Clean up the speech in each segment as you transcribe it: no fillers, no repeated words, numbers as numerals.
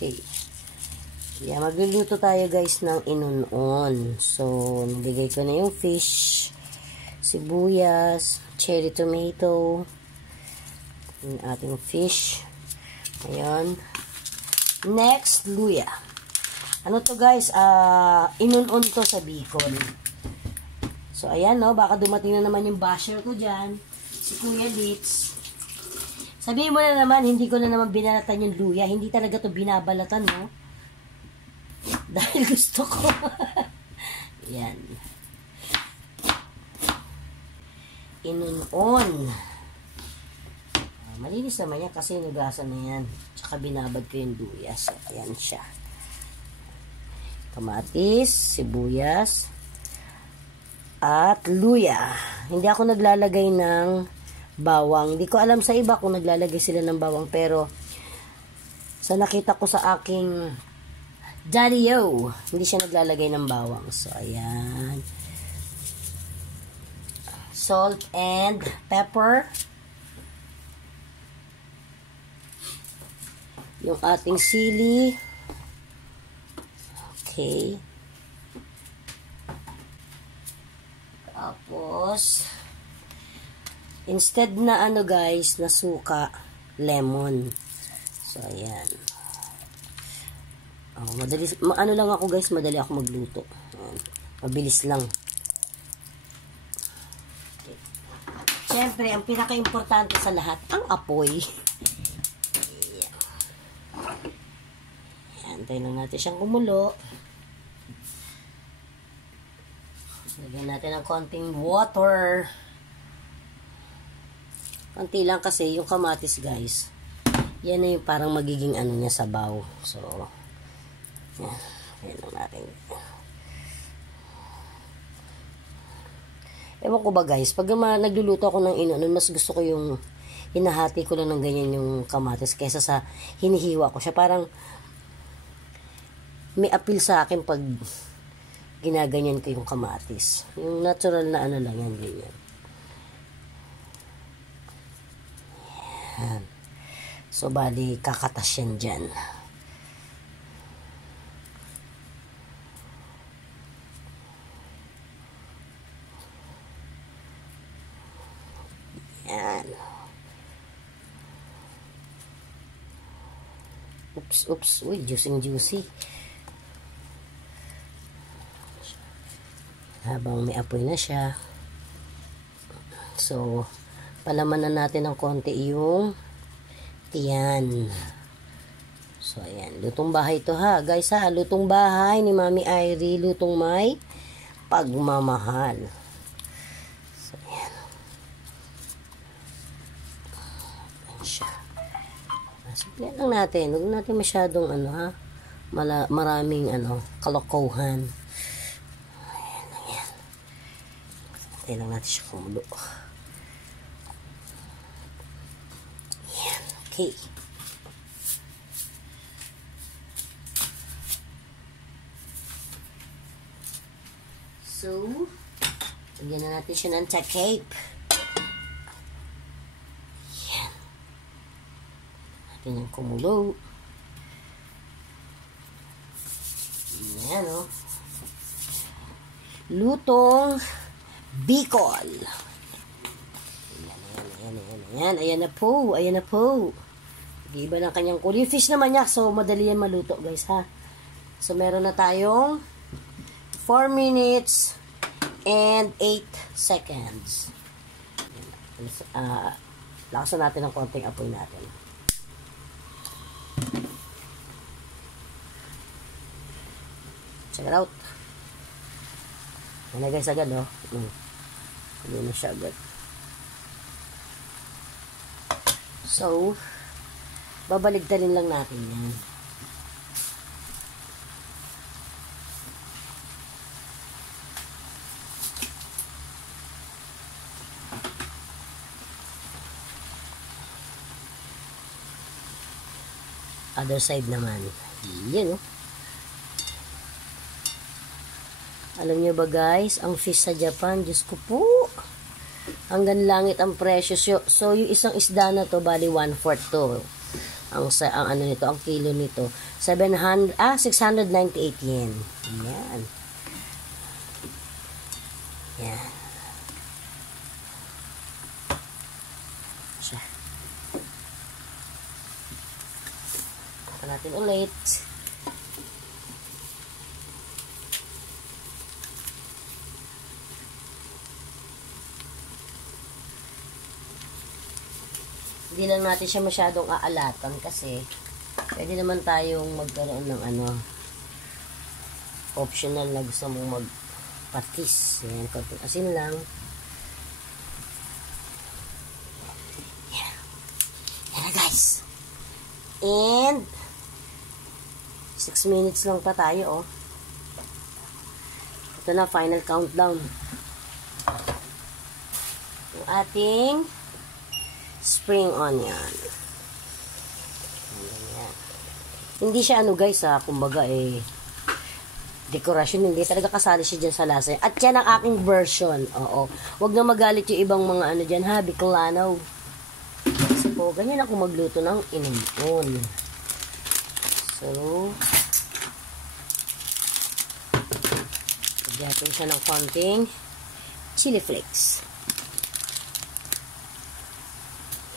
Okay. Yeah, magluluto tayo guys ng inunon. So, nilagay ko na yung fish, sibuyas, cherry tomato, yung ating fish. Ayan. Next, luya. Ano to guys? Inunon to sa Bicol. So, ayan no. Baka dumating na naman yung basher ko dyan. Si Kuya Litz. Sabihin mo na naman, hindi ko na naman binalatan yung luya. Hindi talaga to binabalatan, no? Dahil gusto ko. Ayan. Inunon. Malinis naman yan kasi nugasan na yan. Tsaka binabad ko yung luya. So, ayan siya. Kamatis, sibuyas, at luya. Hindi ako naglalagay ng bawang. Hindi ko alam sa iba kung naglalagay sila ng bawang. Pero, sa nakita ko sa aking Daddy Yo, hindi siya naglalagay ng bawang. So, ayan. Salt and pepper. Yung ating sili. Okay. Tapos, instead na ano guys, na suka, lemon. So, ayan. Oh, madali, ano lang ako guys, madali ako magluto. Ayan. Mabilis lang. Okay. Siyempre, ang pinaka-importante sa lahat, ang apoy. Ayan. Antayin lang natin siyang kumulo. Lagyan natin ng konting water. Konti lang kasi yung kamatis guys. Yan na yung parang magiging ano niya sabaw. So, yan. Yan lang natin. Ewan ko ba guys, pag nagluluto ako ng inunon, mas gusto ko yung hinahati ko lang ng ganyan yung kamatis kaysa sa hinihiwa ko siya. Parang may appeal sa akin pag ginaganyan ko yung kamatis. Yung natural na ano lang yan, ganyan. Yan. So, bali, kakatas yan dyan. Yan. Oops. Uy, juicy. Habang may apoy na siya. So, palaman na natin ng konti yung tiyan. So, ayan. Lutong bahay to ha. Guys ha, lutong bahay ni Mami Irie. Lutong may pagmamahal. So, ayan. Ayan siya. Simple lang natin. Huwag natin masyadong ano ha. Maraming ano, kalokohan. Lang natin siya kumulo. Yan. Okay. So, lagyan na natin siya ng takip. Yan. Natin yung kumulo. Yan o. Lutong Bicol. Ayan na po. Iba ng kanyang kulay. Fish naman niya. So, madali yan maluto, guys, ha. So, meron na tayong 4 minutes and 8 seconds. Lakasan natin ng konting apoy natin. Check it out. Ayan na guys, agad, oh. Ayan na siya agad. So, babaligtarin lang natin yan. Other side naman. Yan, oh. Alam nyo ba guys, ang fish sa Japan, Diyos ko po, hanggang langit ang presyo. So, yung isang isda na to, bali 1/4 to. ang ano nito, ang kilo nito, 698 yen. Yan. Yan. Siya. Ito natin ulit. Hindi lang natin siya masyadong aalatan kasi pwede naman tayong magkaroon ng ano, optional na gusto mong magpatis. Yan, konting asin lang. Yan. Yan na guys. And 6 minutes lang pa tayo, oh. Ito na, final countdown. Yung ating spring onion. Ayan. Hindi siya ano guys, kumbaga dekorasyon, hindi talaga kasali siya dyan sa lasa. At yan ang aking version. Oo. Huwag na magalit yung ibang mga ano dyan, ha, Bicolano. Kasi po, ganyan ako magluto ng inumpon. So, lagyan siya ng konting chili flakes.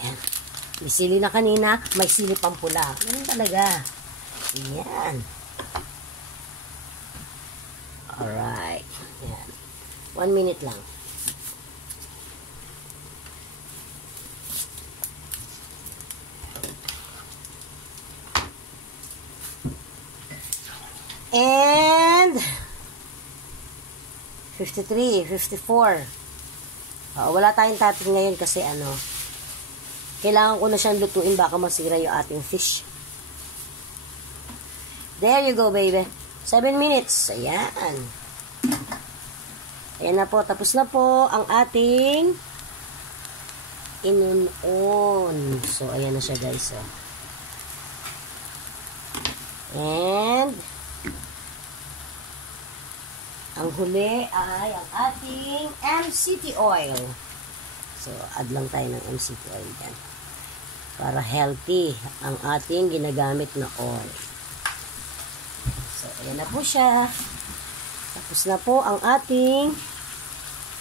Yan. May sili na kanina, may sili pang pula. Ganun talaga. Yan. Alright. Yan. 1 minute lang. And 53, 54. Wala tayong topping ngayon kasi ano, kailangan ko na siyang lutuin, baka masira yung ating fish. There you go, baby. 7 minutes. Ayan. Ayan na po. Tapos na po ang ating inunon. So, ayan na siya, guys. Oh. And ang huli ay ang ating MCT oil. So, add lang tayo ng MCT oil dyan. Para healthy ang ating ginagamit na oil. So, ayan na po siya. Tapos na po ang ating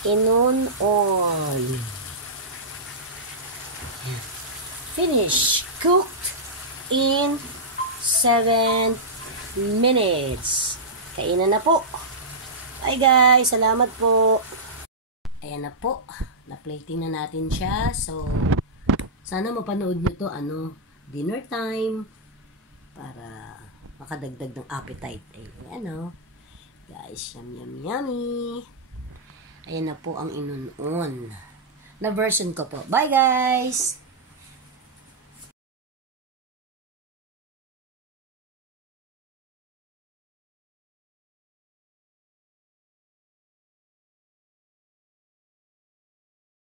inunon. Finish. Cooked in 7 minutes. Kainan na po. Bye guys. Salamat po. Ayan na po. Na-plating na natin siya. So, sana mapanood nyo to, dinner time. Para makadagdag ng appetite. Ayan o. Guys, yum yum yummy. Ayan na po ang inunon. Na version ko po. Bye guys!